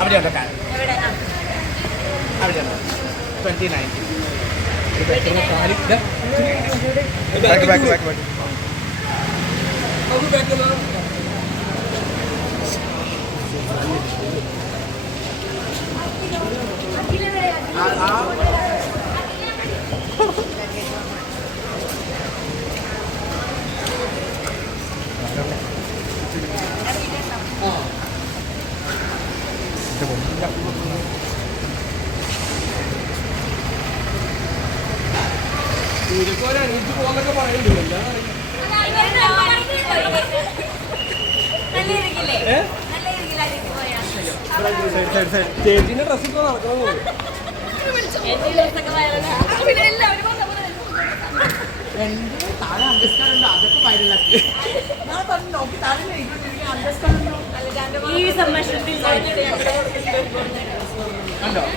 അവിടെയുണ്ടോ കാര്യം അവിടെയുണ്ടോ 29 ചേച്ചിന്റെ ഡ്രസ് ഇപ്പൊ നടക്കണം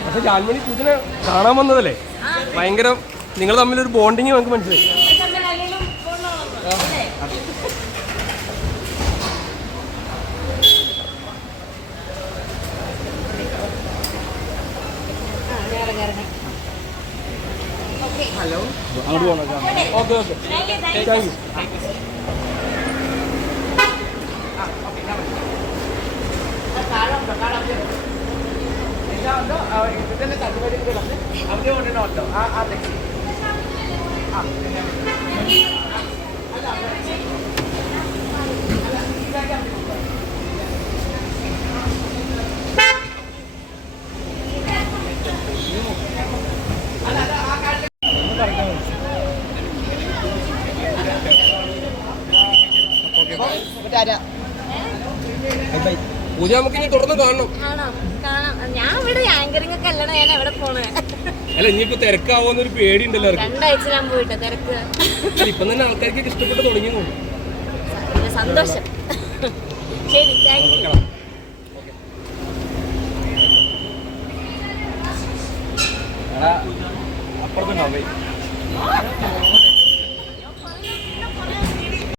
പക്ഷെ ജാൻമണി പൂജനെ കാണാൻ വന്നതല്ലേ ഭയങ്കര നിങ്ങൾ തമ്മിലൊരു ബോണ്ടിങ് നമുക്ക് മനസ്സിലായി. ഹലോ അങ്ങോട്ട് പോകണം. Okay okay thank you. അവിടെ കൊണ്ടുണ്ടോ ആ ടാക്സി പൂജ നമുക്ക് ഇനി തുടർന്ന് കാണണം. ഞാൻ ഇവിടെ ആങ്കറിംഗ് ഒക്കെ അല്ലടാ, ഞാൻ എവിടെ പോണേ? അല്ല ഇനിയിപ്പോ തിരക്കാവുന്നൊരു പേടി ഉണ്ടല്ലോ. 2 ആഴ്ച ഞാൻ പോയിട്ട് തിരക്ക്. ഇപ്പം തന്നെ ആൾക്കാർക്ക് ഇഷ്ടപ്പെട്ട് തുടങ്ങി. സന്തോഷം. ശരി, താങ്ക് യു. അപ്പുറത്തുണ്ടാവും.